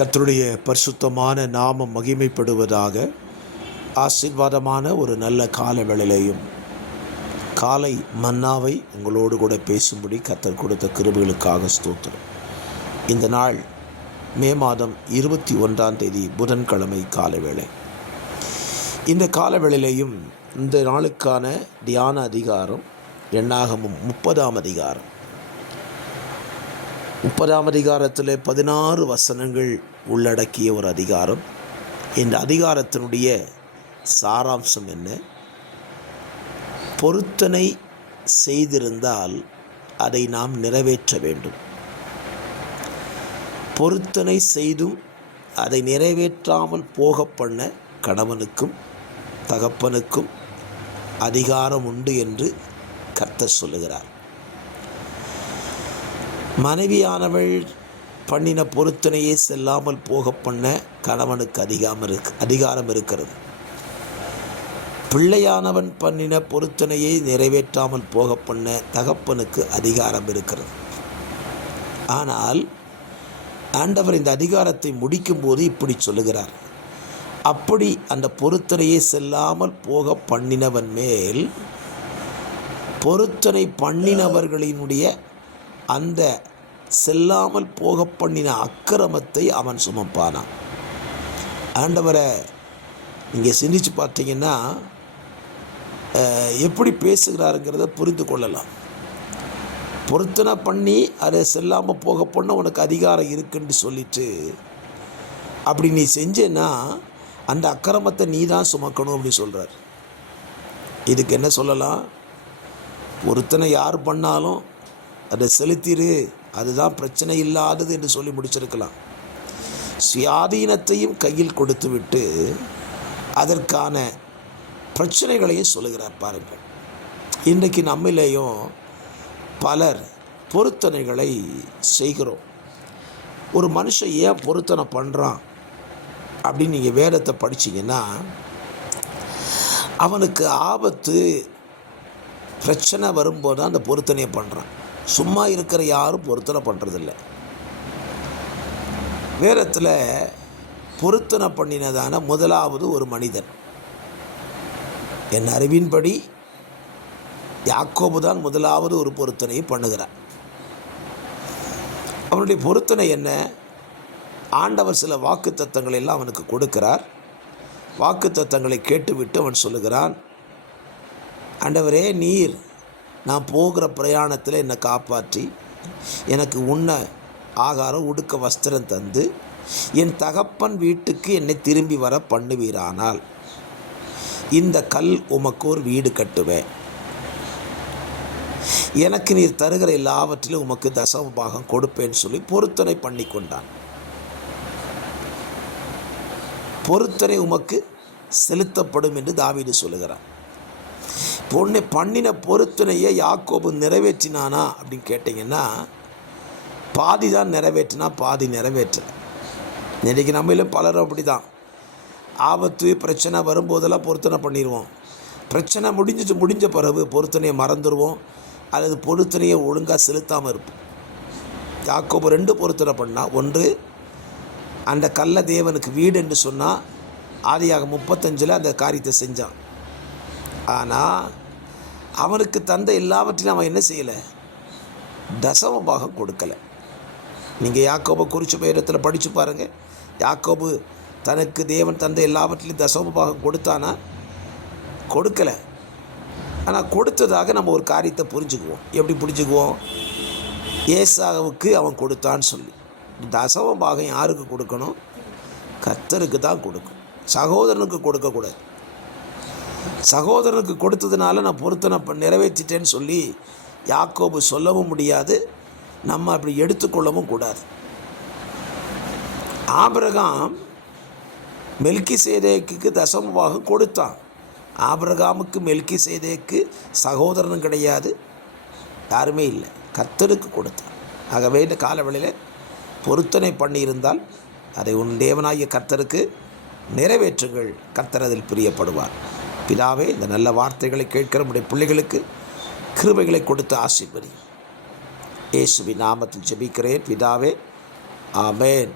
கர்த்தருடைய பரிசுத்தமான நாமம் மகிமைப்படுவதாக. ஆசீர்வாதமான ஒரு நல்ல கால வேளையிலையும் காலை மன்னாவை உங்களோடு கூட பேசும்படி கர்த்தர் கொடுத்த கிருபைகளுக்காக ஸ்தோத்திரம். இந்த நாள் மே மாதம் 21 புதன்கிழமை காலவேளை. இந்த காலவேளையிலையும் இந்த நாளுக்கான தியான அதிகாரம் எண்ணாகமம் 30 அதிகாரம். 30 அதிகாரத்தில் 16 வசனங்கள் உள்ளடக்கிய ஒரு அதிகாரம். இந்த அதிகாரத்தினுடைய சாராம்சம் என்ன? பொருத்தனை செய்திருந்தால் அதை நாம் நிறைவேற்ற வேண்டும். பொருத்தனை செய்தும் அதை நிறைவேற்றாமல் போக பண்ண கணவனுக்கும் தகப்பனுக்கும் அதிகாரம் உண்டு என்று கர்த்தர் சொல்லுகிறார். மனைவியானவள் பண்ணின பொருத்தனையே செல்லாமல் போக பண்ண கணவனுக்கு அதிகாரம் இருக்கிறது. பிள்ளையானவன் பண்ணின பொருத்தனையை நிறைவேற்றாமல் போக பண்ண தகப்பனுக்கு அதிகாரம் இருக்கிறது. ஆனால் ஆண்டவர் இந்த அதிகாரத்தை முடிக்கும்போது இப்படி சொல்லுகிறார்: அப்படி அந்த பொருத்தனையை செல்லாமல் போக பண்ணினவன் மேல் பொருத்தனை பண்ணினவர்களினுடைய அந்த செல்லாமல் போக பண்ணின அக்கிரமத்தை அவன் சுமப்பானான். ஆண்டவரை நீங்கள் சிந்திச்சு பார்த்தீங்கன்னா எப்படி பேசுகிறாருங்கிறத புரிந்து கொள்ளலாம். பொருத்தனை பண்ணி அதை செல்லாமல் போக பண்ண உனக்கு அதிகாரம் இருக்குன்னு சொல்லிட்டு அப்படி நீ செஞ்சேன்னா அந்த அக்கிரமத்தை நீ தான் சுமக்கணும் அப்படின்னு சொல்கிறார். இதுக்கு என்ன சொல்லலாம்? பொருத்தனை யார் பண்ணாலும் அதை செலுத்திடு, அதுதான் பிரச்சனை இல்லாதது என்று சொல்லி முடிச்சிருக்கலாம். சுயாதீனத்தையும் கையில் கொடுத்து விட்டு அதற்கான பிரச்சனைகளையும் சொல்லுகிறார். பாருங்கள், இன்றைக்கு நம்மிலேயும் பலர் பொருத்தனைகளை செய்கிறோம். ஒரு மனுஷன் ஏன் பொருத்தனை பண்ணுறான் அப்படின்னு நீங்கள் வேதத்தை படிச்சிங்கன்னா, அவனுக்கு ஆபத்து பிரச்சனை வரும்போது தான் அந்த பொருத்தனையை பண்ணுறான். சும்மா இருக்கிற யாரும் பொருத்தனை பண்ணுறதில்ல. வேதத்தில் பொருத்தனை பண்ணினதான முதலாவது ஒரு மனிதன், என் அறிவின்படி யாக்கோபு தான் முதலாவது ஒரு பொருத்தனையை பண்ணுகிறார். அவனுடைய பொருத்தனை என்ன? ஆண்டவர் சில வாக்கு தத்தங்களை எல்லாம் அவனுக்கு கொடுக்கிறார். வாக்கு தத்தங்களை கேட்டுவிட்டு அவன் சொல்லுகிறான்: ஆண்டவரே, நீர் நான் போகிற பிரயாணத்தில் என்னை காப்பாற்றி எனக்கு உண்ண ஆகாரம் உடுக்க வஸ்திரம் தந்து என் தகப்பன் வீட்டுக்கு என்னை திரும்பி வர பண்ணுவீரானால் இந்த கல் உமக்கு ஒரு வீடு கட்டுவேன். எனக்கு நீர் தருகிற எல்லாவற்றிலும் உமக்கு தசம பாகம் கொடுப்பேன்னு சொல்லி பொருத்தனை பண்ணி கொண்டான். பொருத்தனை உமக்கு செலுத்தப்படும் என்று தாவீது சொல்லுகிறான். பொண்ணை பண்ணின பொருத்தனையை யாக்கோபு நிறைவேற்றினானா அப்படின்னு கேட்டிங்கன்னா, பாதி தான் நிறைவேற்றினா, பாதி நிறைவேற்றலை. இன்றைக்கி நம்மளும் பலரும் அப்படி தான். ஆபத்து பிரச்சனை வரும்போதெல்லாம் பொருத்தனை பண்ணிடுவோம். பிரச்சனை முடிஞ்ச பிறகு பொருத்தனையை மறந்துடுவோம், அல்லது பொருத்தனையை ஒழுங்காக செலுத்தாமல் இருப்போம். யாக்கோபு 2 பொருத்தனை பண்ணால், ஒன்று அந்த கள்ள தேவனுக்கு வீடு என்று சொன்னால் ஆதியாகமம் 35 அந்த காரியத்தை செஞ்சான். ஆனால் அவனுக்கு தந்த எல்லாவற்றிலும் அவன் என்ன செய்யலை? தசம பாகம் கொடுக்கலை. நீங்கள் யாக்கோபை குறித்த இடத்துல படித்து பாருங்கள். யாக்கோபு தனக்கு தேவன் தந்த எல்லாவற்றிலும் தசம பாகம் கொடுத்தானா? கொடுக்கலை. ஆனால் கொடுத்ததாக நம்ம ஒரு காரியத்தை புரிஞ்சுக்குவோம். எப்படி புரிஞ்சுக்குவோம்? ஏசாவுக்கு அவன் கொடுத்தான்னு சொல்லி. தசம பாகம் யாருக்கு கொடுக்கணும்? கர்த்தருக்கு தான் கொடுக்கும். சகோதரனுக்கு கொடுக்கக்கூடாது. சகோதரனுக்கு கொடுத்ததுனால நான் பொருத்தனை நிறைவேற்றிட்டேன்னு சொல்லி யாக்கோபு சொல்லவும் முடியாது, நம்ம அப்படி எடுத்துக்கொள்ளவும் கூடாது. ஆபிரகாம் மெல்கிசேதேக்குக்கு தசம பாகம் கொடுத்தான். ஆபிரகாமுக்கு மெல்கிசேதேக்கு சகோதரனும் கிடையாது, யாருமே இல்லை, கர்த்தருக்கு கொடுத்தான். ஆகவே இந்த காலவெளியில் பொருத்தனை பண்ணியிருந்தால் அதை உன் தேவனாகிய கர்த்தருக்கு நிறைவேற்றுங்கள். கர்த்தர் அதில் பிரியப்படுவார். பிதாவே, இந்த நல்ல வார்த்தைகளை கேட்கிற நம்முடைய பிள்ளைகளுக்கு கிருபைகளை கொடுத்து ஆசீர்வதி. இயேசுவின் நாமத்தில் ஜெபிக்கிறேன் பிதாவே, ஆமென்.